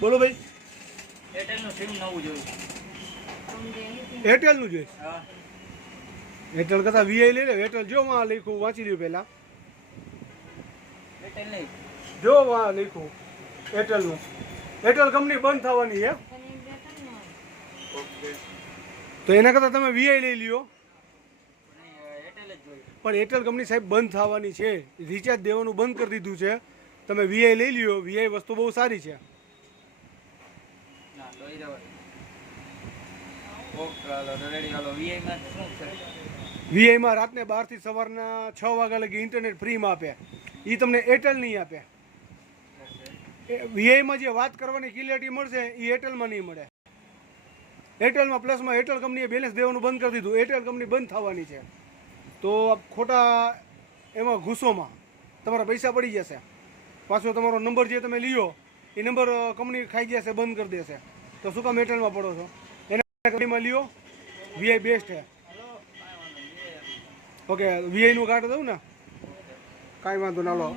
બોલો ભાઈ. એરટેલનું સિમ નવું જોયું. એરટેલનું જોઈએ? હા. એરટેલ કરતા વીઆઈ લઈ લે. એરટેલ જો માં લખ્યું, વાંચી લ્યો પહેલા. એરટેલ નહીં. જો માં લખ્યું એરટેલનું. એરટેલ કંપની બંધ થવાની છે, ઓકે. તો એના કરતાં તમે વીઆઈ લઈ લ્યો. એરટેલ જ જોયું. પણ એરટેલ કંપની સાહેબ બંધ થવાની છે, રિચાર્જ દેવાનું બંધ કરી દીધું છે. તમે વીઆઈ લઈ લ્યો. વીઆઈ વસ્તુ બહુ સારી છે. ના તો એ જવા. ઓકે હાલો રેડી હાલો. વીઆઈમાં શું છે? વીઆઈમાં રાતને 12 થી સવારના 6 વાગ્યા લગી ઇન્ટરનેટ ફ્રીમાં આપે. એ તમને એરટેલ નહીં આપે. વીઆઈમાં જે વાત કરવાની ક્લિયરિટી મળશે એ એરટેલમાં નહીં મળે. એરટેલમાં પ્લસમાં એરટેલ કંપનીએ બેલેન્સ દેવાનું બંધ કરી દીધું. એરટેલ કંપની બંધ થવાની છે, તો ખોટા એમાં ઘૂસોમાં તમારા પૈસા પડી જશે. પાછો તમારો નંબર જે તમે લ્યો એ નંબર કંપની ખાઈ જશે, બંધ કરી દેશે. તો શું કામ એરટેલમાં પડો છો? એના કંપનીમાં લ્યો. વીઆઈ બેસ્ટ છે. ઓકે વીઆઈનું કાર્ડ દઉં ને? કાંઈ વાંધો ના લો.